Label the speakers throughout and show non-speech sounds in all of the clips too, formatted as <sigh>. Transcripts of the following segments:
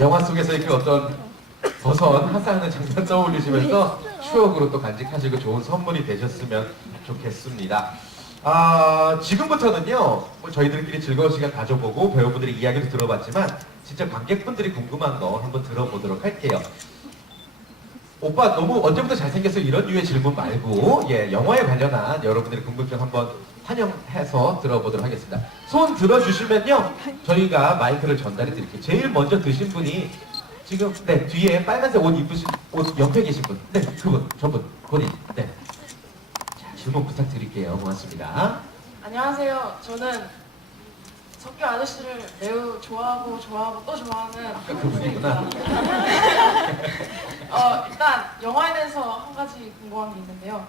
Speaker 1: 영화 속에서의 그 어떤 버선 하사하는 장면 떠올리시면서 추억으로 또 간직하시고 좋은 선물이 되셨으면 좋겠습니다. 아, 지금부터는요, 뭐 저희들끼리 즐거운 시간 가져보고 배우분들의 이야기도 들어봤지만, 진짜 관객분들이 궁금한 거 한번 들어보도록 할게요. 오빠 너무 언제부터 잘생겼어 이런 류의 질문 말고 예 영화에 관련한 여러분들의 궁금증 한번 환영해서 들어보도록 하겠습니다. 손 들어주시면요 저희가 마이크를 전달해 드릴게요. 제일 먼저 드신 분이 지금 네 뒤에 빨간색 옷 입으신 옷 옆에 계신 분, 네 그분 저분 본인 네 자, 질문 부탁드릴게요. 고맙습니다.
Speaker 2: 안녕하세요. 저는 석규 아저씨를 매우 좋아하고 좋아하고 또 좋아하는
Speaker 1: 아까 그분이구나. <laughs>
Speaker 2: 어, 일단 영화에 대해서 한 가지 궁금한 게 있는데요.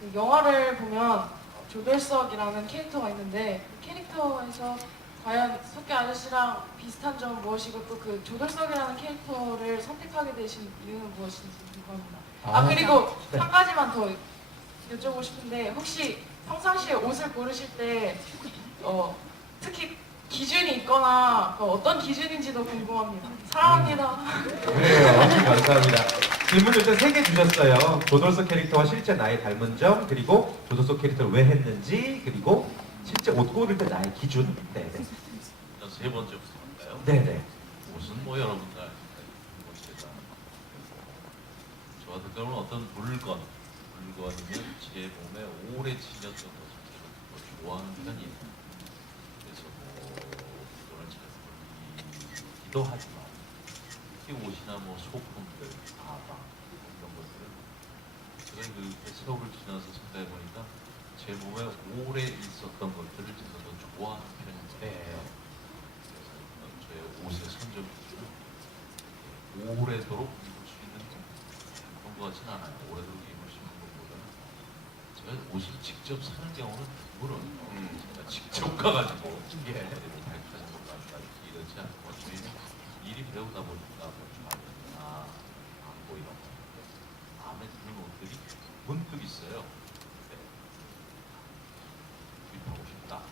Speaker 2: 그 영화를 보면 조돌석이라는 캐릭터가 있는데 그 캐릭터에서 과연 석규 아저씨랑 비슷한 점은 무엇이고 또 그 조돌석이라는 캐릭터를 선택하게 되신 이유는 무엇인지 궁금합니다. 아,
Speaker 1: 아,
Speaker 2: 그리고
Speaker 1: 네.
Speaker 2: 한 가지만 더 여쭤보고 싶은데 혹시 평상시에 옷을 고르실 때 어, 특히 기준이 있거나 어, 어떤 기준인지도 궁금합니다. 사랑합니다.
Speaker 1: 그래요. 감사합니다. 질문 일단 세 개 주셨어요. 조돌석 캐릭터와 실제 나의 닮은 점, 그리고 조돌석 캐릭터를 왜 했는지, 그리고 실제 옷 고를 때 나의 기준. 네네.
Speaker 3: 일단 세 번째부터 할까요?
Speaker 1: 네네.
Speaker 3: 옷은 뭐 여러분들 제가 저 같은 경우는 어떤 물건, 물건이면 제 몸에 오래 지녔던 것을 제가 뭐 좋아하는 편이에요. 그래서 뭐 기도 하지만 특히 옷이나 뭐 소품들, 가방 이런 것들은 제가 그 세월을 지나서 생각해 보니까 제 몸에 오래 있었던 것들을 제가 더 좋아하는.
Speaker 1: 네.
Speaker 3: 그래서 저의 옷의 선정 기준은 오래도록 입을 수 있는 그런 것 같지는 않아요. 오래도록 입을 수 있는 것보다는 제가 옷을 직접 사는 경우는 드물어요. 제가 직접 가가지고
Speaker 1: 예.
Speaker 3: 발표하는 것 같다 이렇지 않고 저희는 일이 배우다 보니까 뭐 주말이나 광고 이런 거 마음에 드는 옷들이 문득 있어요. 네. 구입하고 싶다.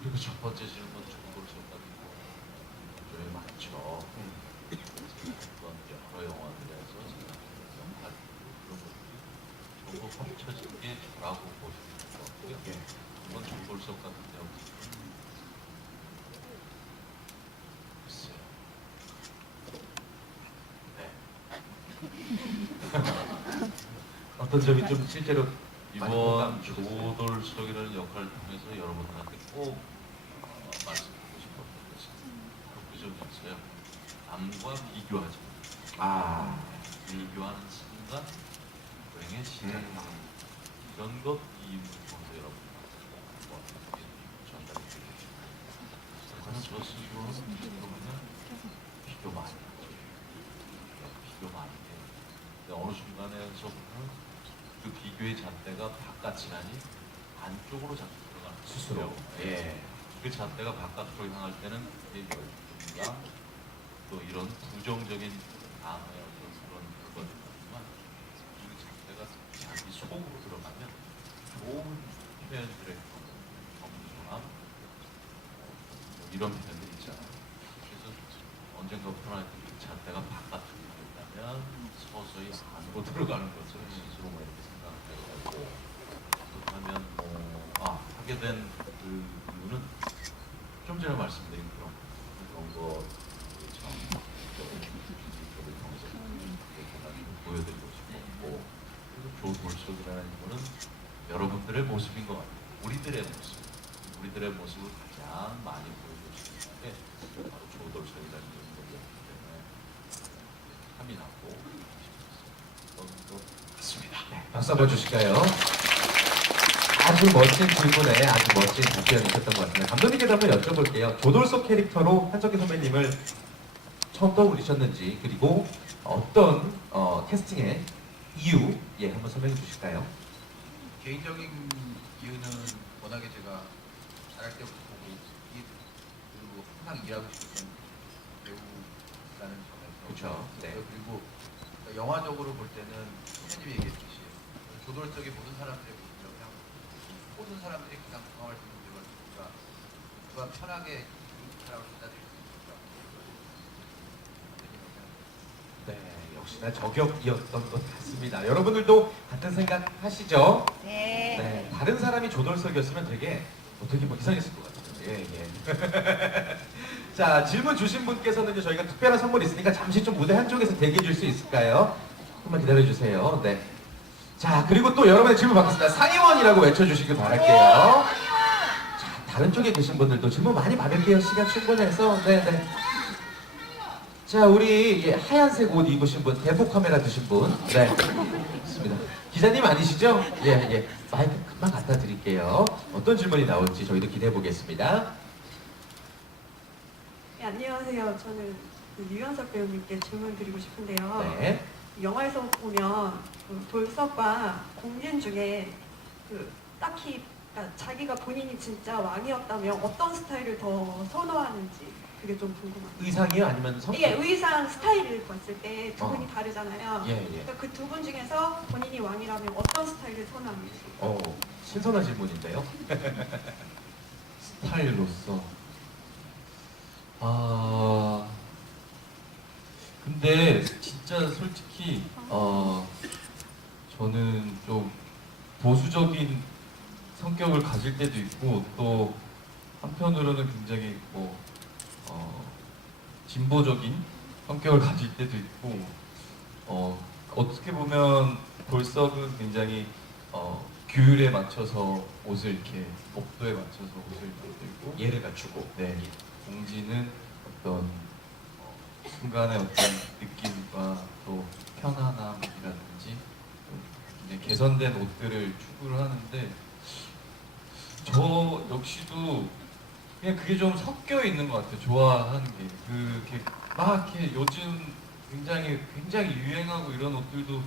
Speaker 3: 그리고 첫 번째 질문 정보를 줬다고 좀 많죠. 어떤 여러 영화들에서 제가 역할 그런 것들이 전부 합쳐진 게 저라고 보시면 될 것 같고요.
Speaker 1: 예.
Speaker 3: 이건 정보석 같은 경우 글쎄요. 네.
Speaker 1: 어떤 점이 좀 실제로
Speaker 3: 이번 조돌석이라는 역할을 통해서 여러분들한테 꼭 어, 말씀드리고 싶었던 것은 바로 그 점이었어요. 남과 비교하지 마.
Speaker 1: 아.
Speaker 3: 비교하는 순간 불행의 시작.
Speaker 1: 음.
Speaker 3: 이런 것이 문통에서 여러분들한테 전달해 싶어요. 저는 저 스스로는 비교 많이. 비교 많이 해요. 어느 순간에서부터는 그 비교의 잣대가 바깥이 아닌 안쪽으로 자꾸 들어가는 거예요.
Speaker 1: 스스로. 예.
Speaker 3: 그 잣대가 바깥으로 향할 때는 이 열등감 또 이런 부정적인 암의 어떤 그런 것들이지만 이 잣대가 자기 속으로 들어가면 좋은 표현들의 정중함 뭐 이런 표현들 있잖아요. 그래서 언젠가부터 하여튼 그 잣대가 바깥으로 가면 서서히 안으로 들어가는 것을 스스로 뭐 이렇게 생각하고 그렇다면 뭐, 아, 하게 된 그 이유는 좀 전에 말씀드린 그런 그런 거 참, 저를 통해서 이렇게 보여드리고 싶었고 그리고 조돌석이라는 이거는 여러분들의 모습인 것 같아요. 우리들의 모습, 우리들의 모습을 가장 많이 보여주시는 게 바로 조돌석이라는 이런 거였기 때문에 함이 나고 그런 것 같습니다.
Speaker 1: 박수 한번 주실까요? 아주 멋진 질문에 아주 멋진 답변이셨던 것 같습니다. 감독님께도 한번 여쭤볼게요. 조돌석 캐릭터로 한석기 선배님을 처음 떠올리셨는지 그리고 어떤 어, 캐스팅의 이유 예 한번 설명해 주실까요?
Speaker 4: 개인적인 이유는 워낙에 제가 잘할 때부터 보고 그리고 항상 일하고 싶었던 배우라는 점에서
Speaker 1: 그쵸, 네.
Speaker 4: 그리고 영화적으로 볼 때는 선생님이 얘기했듯이 조돌적인 모든 사람들의 사람들이 가장 공감할 수 있는 점을 그러니까 누가 편하게 사람을 받아들일 수 있을까 네
Speaker 1: 역시나 저격이었던 것 같습니다 여러분들도 같은 생각 하시죠?
Speaker 5: 네,
Speaker 1: 네 다른 사람이 조돌석이었으면 되게 어떻게 뭐 이상했을 것 같아요 예, 예. <laughs> 자 질문 주신 분께서는 저희가 특별한 선물이 있으니까 잠시 좀 무대 한쪽에서 대기해 줄 수 있을까요? 조금만 기다려 주세요 네. 자, 그리고 또 여러분의 질문 받겠습니다. 상의원이라고 외쳐주시길 바랄게요. 자, 다른 쪽에 계신 분들도 질문 많이 받을게요. 시간 충분해서. 네, 네. 자, 우리 예, 하얀색 옷 입으신 분, 대포 카메라 드신 분. 네. 좋습니다. 기자님 아니시죠? 예, 예. 마이크 금방 갖다 드릴게요. 어떤 질문이 나올지 저희도 기대해 보겠습니다.
Speaker 6: 네, 안녕하세요. 저는 그 유연석 배우님께 질문 드리고 싶은데요.
Speaker 1: 네.
Speaker 6: 영화에서 보면 그 돌석과 공진 중에 그 딱히 그러니까 자기가 본인이 진짜 왕이었다면 어떤 스타일을 더 선호하는지 그게 좀 궁금합니다.
Speaker 1: 의상이요? 아니면 성격?
Speaker 6: 이게 의상 스타일을 봤을 때두
Speaker 1: 어.
Speaker 6: 분이 다르잖아요.
Speaker 1: 예, 예.
Speaker 6: 그러니까 그 두 분 중에서 본인이 왕이라면 어떤 스타일을 선호하는지.
Speaker 1: 어, 신선한 질문인데요. <laughs>
Speaker 7: 스타일로서 아 근데 진짜 솔직히 어 저는 좀 보수적인 성격을 가질 때도 있고 또 한편으로는 굉장히 뭐 어, 진보적인 성격을 가질 때도 있고 어, 어떻게 보면 볼석은 굉장히 어, 규율에 맞춰서 옷을 이렇게 법도에 맞춰서 옷을 만들고
Speaker 1: 예를 갖추고.
Speaker 7: 네, 공지는 어떤 어, 순간의 어떤 느낌과 또 편안함이라든지 좀 굉장히 개선된 옷들을 추구를 하는데 저 역시도 그냥 그게 좀 섞여 있는 것 같아요. 좋아하는 게 그렇게 막 이렇게 요즘 굉장히 굉장히 유행하고 이런 옷들도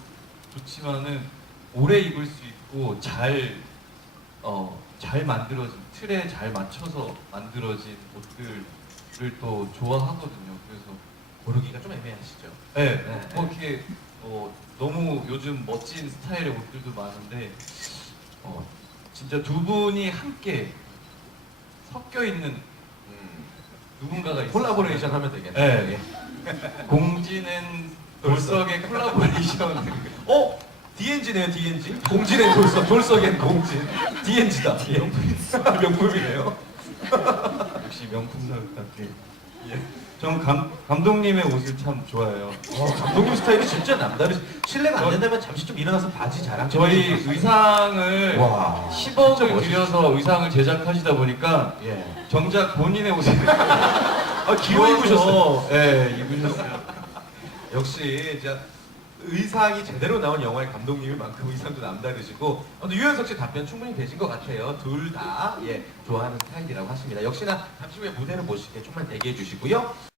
Speaker 7: 좋지만은 오래 입을 수 있고 잘 어, 잘 만들어진 틀에 잘 맞춰서 만들어진 옷들을 또 좋아하거든요. 그래서
Speaker 1: 고르기가 좀 애매하시죠?
Speaker 7: 네,
Speaker 1: 네.
Speaker 7: 뭐 이렇게 어, 너무 요즘 멋진 스타일의 옷들도 많은데 어, 진짜 두 분이 함께 섞여 있는 누군가가 있어요.
Speaker 1: 콜라보레이션 하면 되겠네요.
Speaker 7: 네.
Speaker 1: 예. <laughs>
Speaker 7: 공지는 돌석의 콜라보레이션. <laughs>
Speaker 1: 어? DNG네요, DNG. 공진의 돌석, 돌석엔 공진. DNG다. 명품이네요.
Speaker 7: 역시 명품스럽게. 예. 저는 감, 감독님의 옷을 참 좋아해요.
Speaker 1: 어, 감독님 스타일이 진짜 남다르시. 실례가 안 된다면 잠시 좀 일어나서 바지 자랑 좀
Speaker 7: 저희
Speaker 1: 해주세요.
Speaker 7: 의상을
Speaker 1: 와,
Speaker 7: 10억을
Speaker 1: 진짜
Speaker 7: 들여서 의상을 제작하시다 보니까
Speaker 1: 예.
Speaker 7: 정작 본인의 옷을 <laughs>
Speaker 1: 아, 기호 입으셨어요.
Speaker 7: 네, 입으셨어요.
Speaker 1: 역시 진짜 의상이 제대로 나온 영화의 감독님만큼 의상도 남다르시고 어, 유현석 씨 답변 충분히 되신 것 같아요. 둘 다 예, 좋아하는 스타일이라고 하십니다. 역시나 잠시 후에 무대를 보시게 좀만 대기해 주시고요.